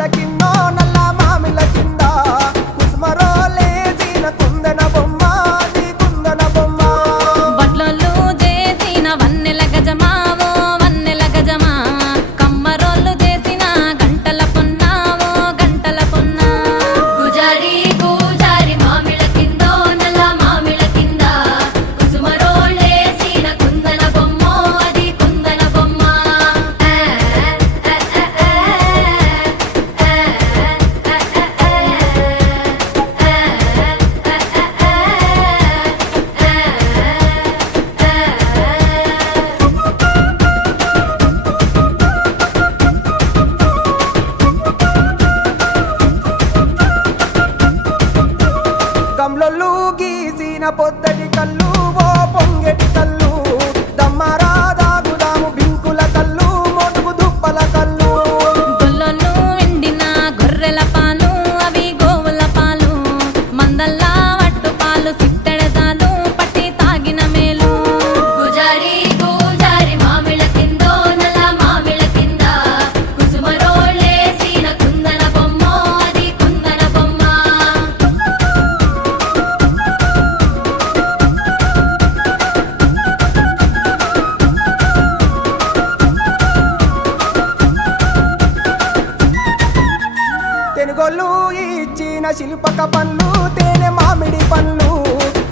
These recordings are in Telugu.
మామిల కిందో నల్ల మామిల కింద కుసుమరోలేసిన కుందన బొమ్మ అది కుందన బొమ్మ వడ్లోళ్ళు చేసిన వన్నెల గజమావో వన్నెల గజమా కమ్మరోళ్ళు చేసిన గంటల పొన్నావో గంటల పొన్నా గుజారి గుజారి మామిల కిందో నల్ల మామిల కింద కుసుమరోలేసిన కుందన బొమ్మ అది కుందన బొమ్మ గమ్లొల్లు గీసిన పొద్దటి కళ్ళు ఓ పొంగెటి కళ్ళు దమ్మరా దాగుదాము బింకుల కళ్ళు మొదుగు దుప్పల కళ్ళు గొల్లోళ్ళు ఎండిన గొర్రెల పాలు అవి గోవుల పాలు మందల్లా వట్టు పాలు సిట్టెడసాలు పట్టి తాగిన మేలు గుజారి గుజారి మామిల కిందో నల్ల మామిల కింద కుసుమరోలేసిన కుందన బొమ్మ అది కుందన బొమ్మ తెనుగొల్లు ఇచ్చిన శిల్పక పండ్లు తేనె మామిడి పండ్లు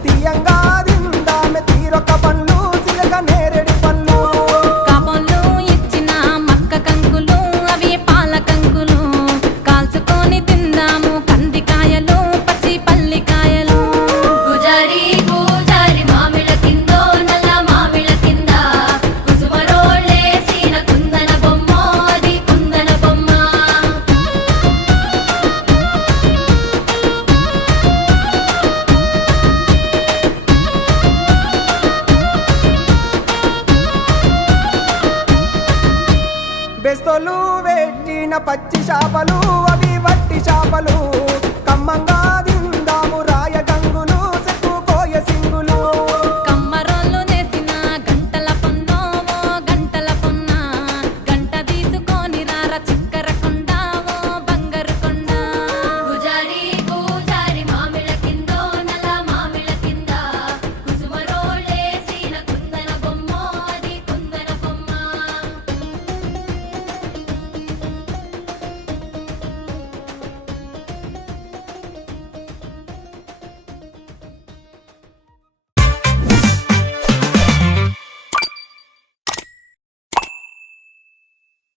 తీయంగా దిందామె తీరొక పండ్లు సిలక నేరేడి పండ్లు కాపోళ్ళు ఇచ్చిన మక్క కంకులు అవి పాల కంకులు కాల్చుకొని తిందాము కందికాయలు పచ్చి పల్లికాయలు గుజారి గుజారి మామిల కిందో నల్ల మామిల కింద కుసుమరోలేసిన కుందన బొమ్మ అది కుందన బొమ్మ బెస్తోలు పెట్టిన పచ్చి చేపలు అవి వట్టి చేపలు కమ్మంగా